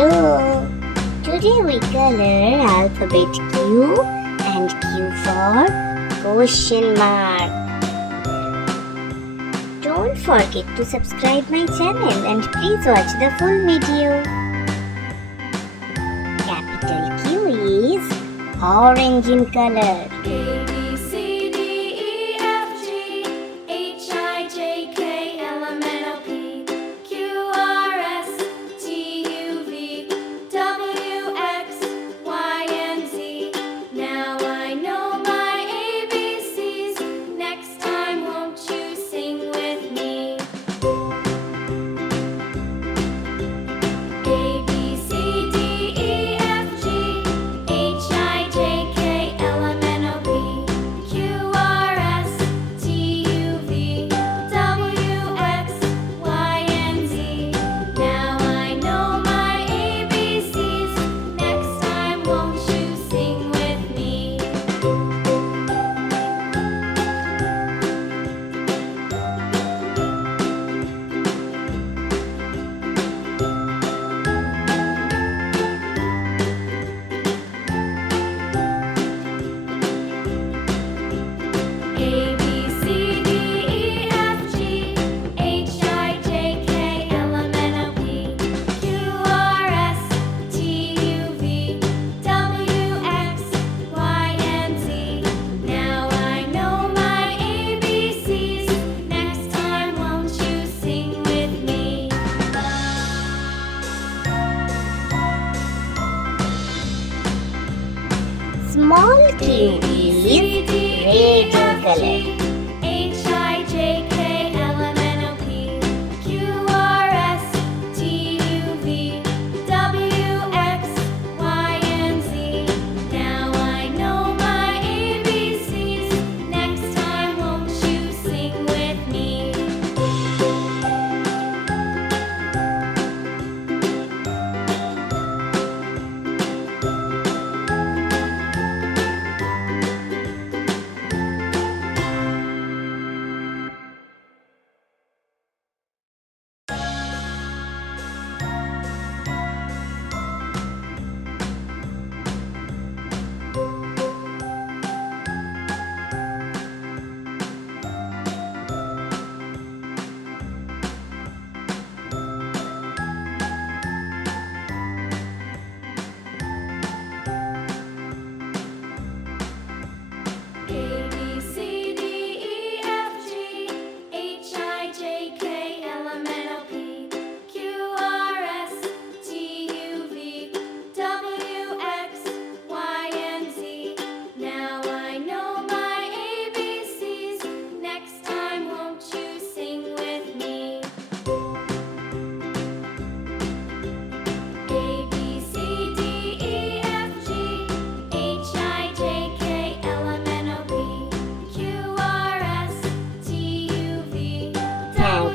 Hello! Today we color alphabet Q and Q for question mark. Don't forget to subscribe my channel and please watch the full video. Capital Q is orange in color. Small Q is red in color.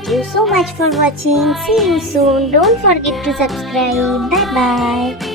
Thank you so much for watching. See you soon. Don't forget to subscribe. Bye bye.